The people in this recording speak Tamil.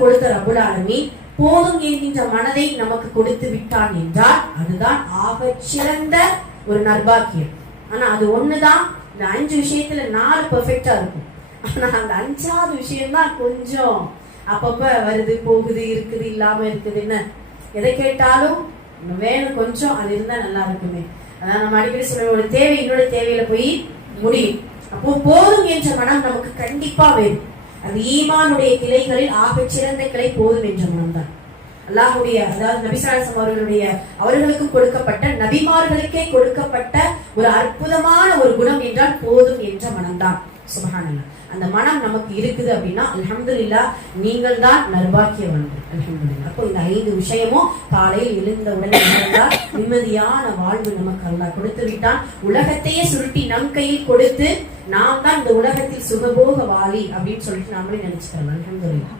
கொடுத்த ரபுல் ஆலமீன் போதும் என்கின்ற மனதை நமக்கு கொடுத்து விட்டான் என்றால் அதுதான் ஆக சிறந்த ஒரு நர்பாக்கியம் ஆனா அது ஒண்ணுதான். இந்த அஞ்சு விஷயத்துல நாலு பெர்ஃபெக்டா இருக்கும். ஆனா அந்த அஞ்சாவது விஷயம்தான் கொஞ்சம் அப்பப்ப வருது போகுது இருக்குது இல்லாம இருக்குது என்ன எதை கேட்டாலும் வேணும் கொஞ்சம் அது இருந்தா நல்லா இருக்குமே. அதான் நம்ம அடிக்கடி சொல்லுவோம் ஒரு தேவை என்னோட தேவையில போய் முடியும். அப்போ போதும் என்ற மனம் நமக்கு கண்டிப்பா வேணும். அது ஈமானுடைய கிளைகளில் ஆகச் சிறந்த கிளை போதும் என்ற மனம்தான். அல்லாஹுடைய அதாவது நபிசாசம் அவர்களுடைய அவர்களுக்கு கொடுக்கப்பட்ட நபிமார்களுக்கே கொடுக்கப்பட்ட ஒரு அற்புதமான ஒரு குணம் என்றால் போதும் என்ற மனம்தான். சுபஹானல்லாஹ். அந்த மனம் நமக்கு இருக்குது அப்படின்னா அல்ஹம்துலில்லாஹ் நீங்கள் தான் நர்பாக்கியவான்கள் அல்ஹம்துலில்லாஹ். அப்போ இந்த ஐந்து விஷயமும் காலையில் எழுந்த உடனே நிம்மதியான வாழ்வு நமக்கு அல்லாஹ் கொடுத்து விட்டான். உலகத்தையே சுருட்டி நம் கையில் கொடுத்து நாம் தான் இந்த உலகத்தில் சுகபோக வாழி அப்படின்னு சொல்லிட்டு நாமளே நினைச்சுக்கிறோம். அலமதுல்லா